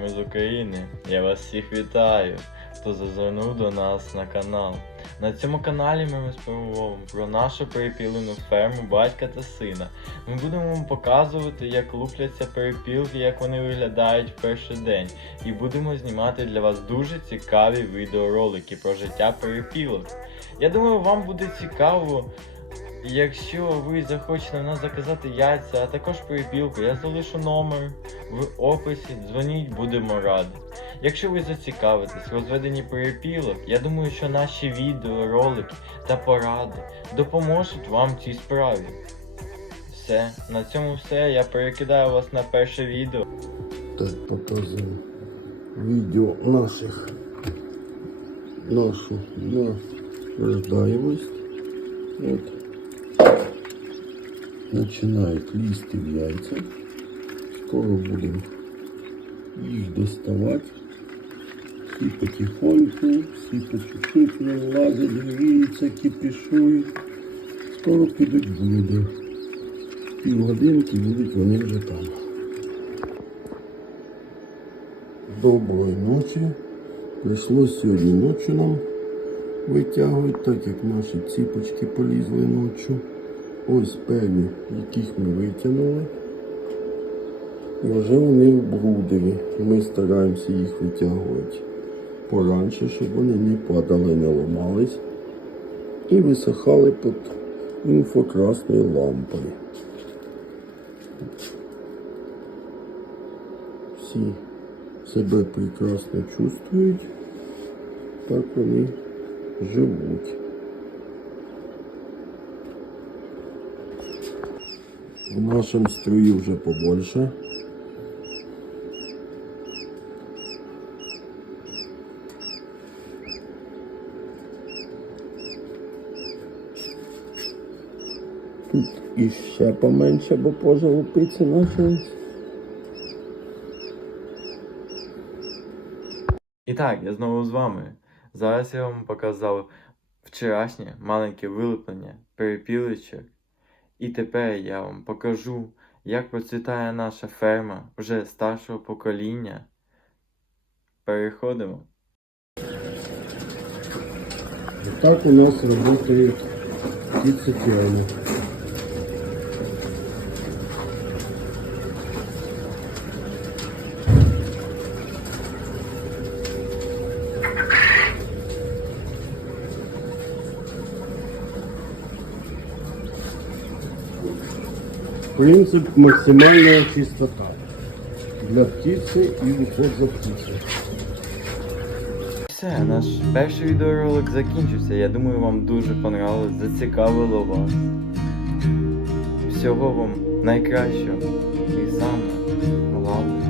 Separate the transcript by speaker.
Speaker 1: ми з України. Я вас всіх вітаю, хто зазирнув до нас на канал. На цьому каналі ми розповімо про нашу перепілену ферму батька та сина. Ми будемо вам показувати, як лупляться перепілки, як вони виглядають в перший день. І будемо знімати для вас дуже цікаві відеоролики про життя перепілок. Я думаю, вам буде цікаво. Якщо ви захочете в нас заказати яйця, а також перепілку, я залишу номер в описі, дзвоніть, будемо раді. Якщо ви зацікавитесь в розведенні перепілок, я думаю, що наші відео, ролики та поради допоможуть вам в цій справі. Все, на цьому все. Я перекидаю вас на перше відео.
Speaker 2: Так, показываю видео наших, нашу на рождаемость. Вот. Начинает лізти в яйця. Скоро будем їх доставать. Всі потихоньку, всі по чуть-чуть вилазять, гріються, кипішують. Скоро підуть блюди. Півгодинки будуть вони вже там. Доброї ночі. Прийшлось сьогодні ночі нам витягувати, так як наші ціпочки полізли ночі. Ось певні, яких ми витягнули. І вже вони в брудові. Ми стараємося їх витягувати поранше, щоб вони не падали, не ламались. І висохали під інфокрасною лампою. Всі себе прекрасно чувствують, так вони живуть. В нашому строю вже побольше. Тут іще поменше, бо поза лупиці почались.
Speaker 1: І так, я знову з вами. Зараз я вам показав вчорашнє маленьке вилуплення перепілочок. І тепер я вам покажу, як процвітає наша ферма вже старшого покоління. Переходимо.
Speaker 2: Так у нас работает птицеферма. Принцип максимальная чистота для птицы и уход за птицей.
Speaker 1: Все, наш перший відеоролик закінчився. Я думаю, вам дуже понравилось, зацікавило вас. Всього вам найкращого і саме головне